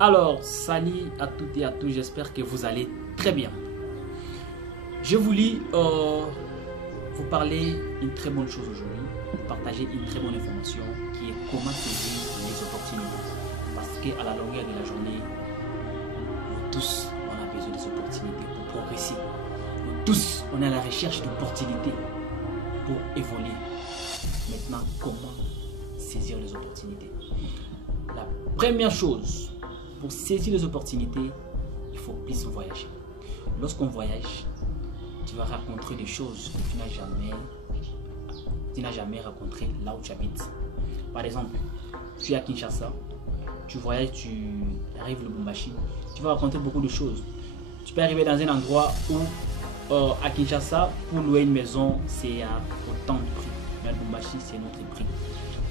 Alors, salut à toutes et à tous, j'espère que vous allez très bien. Je voulais vous parler une très bonne chose aujourd'hui, partager une très bonne information qui est comment saisir les opportunités. Parce qu'à la longueur de la journée, nous tous, on a besoin des opportunités pour progresser. Nous tous, on est à la recherche d'opportunités pour évoluer. Maintenant, comment saisir les opportunités? La première chose, pour saisir les opportunités, il faut plus voyager. Lorsqu'on voyage, tu vas rencontrer des choses que tu n'as jamais rencontrées là où tu habites. Par exemple, tu es à Kinshasa, tu voyages, tu arrives à Lubumbashi, tu vas rencontrer beaucoup de choses. Tu peux arriver dans un endroit où à Kinshasa, pour louer une maison, c'est à autant de prix. Mais à Lubumbashi, c'est notre prix.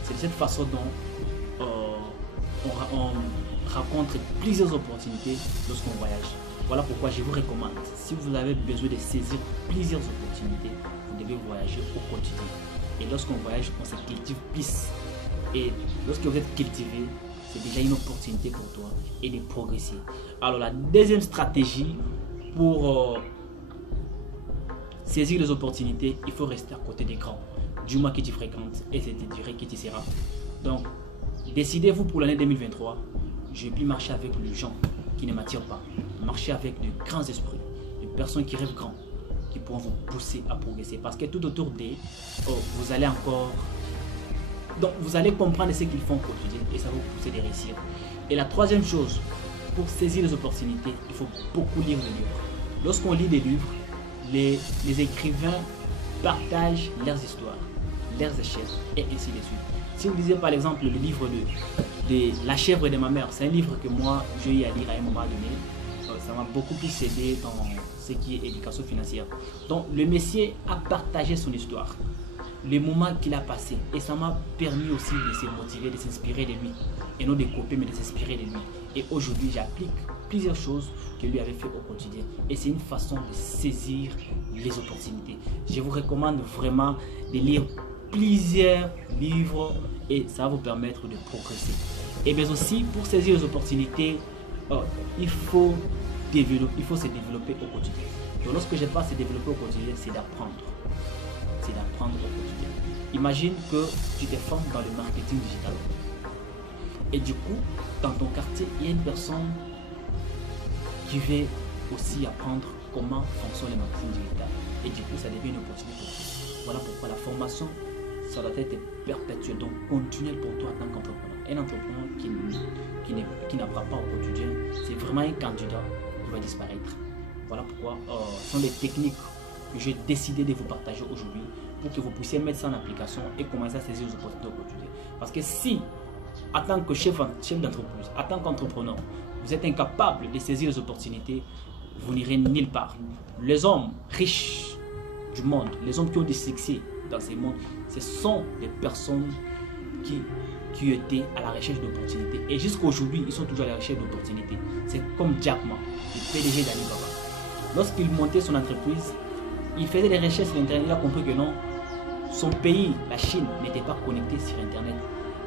C'est de cette façon dont on rencontre plusieurs opportunités lorsqu'on voyage. Voilà pourquoi je vous recommande, si vous avez besoin de saisir plusieurs opportunités, vous devez voyager au quotidien. Et lorsqu'on voyage, on se cultive plus. Et lorsque vous êtes cultivé, c'est déjà une opportunité pour toi et de progresser. Alors la deuxième stratégie pour saisir les opportunités, il faut rester à côté des grands. Du moins que tu fréquentes et c'est te dirait que tu seras. Donc, décidez-vous pour l'année 2023, je vais plus marcher avec les gens qui ne m'attirent pas. Marcher avec de grands esprits, de personnes qui rêvent grand, qui pourront vous pousser à progresser. Parce que tout autour d'eux, vous allez encore... Donc, vous allez comprendre ce qu'ils font au quotidien et ça va vous pousser à réussir. Et la troisième chose, pour saisir les opportunités, il faut beaucoup lire des livres. Lorsqu'on lit des livres, les écrivains partagent leurs histoires, leurs échecs et ainsi de suite. Si vous lisez par exemple le livre de La chèvre de ma mère, c'est un livre que moi j'ai eu à lire à un moment donné. Ça m'a beaucoup plus aidé dans ce qui est éducation financière. Donc le monsieur a partagé son histoire, les moments qu'il a passé, et ça m'a permis aussi de se motiver, de s'inspirer de lui, et non de copier mais de s'inspirer de lui. Et aujourd'hui j'applique plusieurs choses que lui avait fait au quotidien, et c'est une façon de saisir les opportunités. Je vous recommande vraiment de lire plusieurs livres et ça va vous permettre de progresser. Et bien aussi pour saisir les opportunités, il faut se développer au quotidien. Donc lorsque je parle de se développer au quotidien, c'est d'apprendre. C'est d'apprendre au quotidien. Imagine que tu te formes dans le marketing digital. Et du coup, dans ton quartier, il y a une personne qui veut aussi apprendre comment fonctionne le marketing digital. Et du coup, ça devient une opportunité pour toi. Voilà pourquoi la formation, ça doit être perpétuel, donc continuel pour toi en tant qu'entrepreneur. Un entrepreneur qui n'apprend pas au quotidien, c'est vraiment un candidat qui va disparaître. Voilà pourquoi ce sont des techniques que j'ai décidé de vous partager aujourd'hui pour que vous puissiez mettre ça en application et commencer à saisir les opportunités au quotidien. Parce que si, en tant que chef d'entreprise, en tant qu'entrepreneur, vous êtes incapable de saisir les opportunités, vous n'irez nulle part. Les hommes riches du monde, les hommes qui ont du succès dans ces mondes, ce sont des personnes qui étaient à la recherche d'opportunités. Et jusqu'à aujourd'hui, ils sont toujours à la recherche d'opportunités. C'est comme Jack Ma, le PDG d'Alibaba. Lorsqu'il montait son entreprise, il faisait des recherches sur Internet. Il a compris que non, son pays, la Chine, n'était pas connecté sur Internet.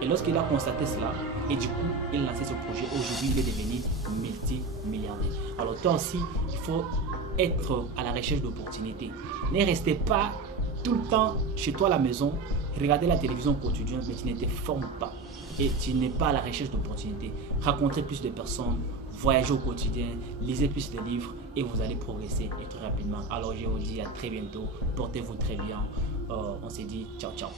Et lorsqu'il a constaté cela, et du coup, il a lancé ce projet. Aujourd'hui, il est devenu multimilliardaire. Alors toi aussi, il faut être à la recherche d'opportunités. Ne restez pas tout le temps chez toi à la maison, regarder la télévision quotidienne, mais tu ne te formes pas et tu n'es pas à la recherche d'opportunités. Rencontrez plus de personnes, voyagez au quotidien, lisez plus de livres et vous allez progresser et très rapidement. Alors je vous dis à très bientôt, portez-vous très bien. On se dit ciao ciao.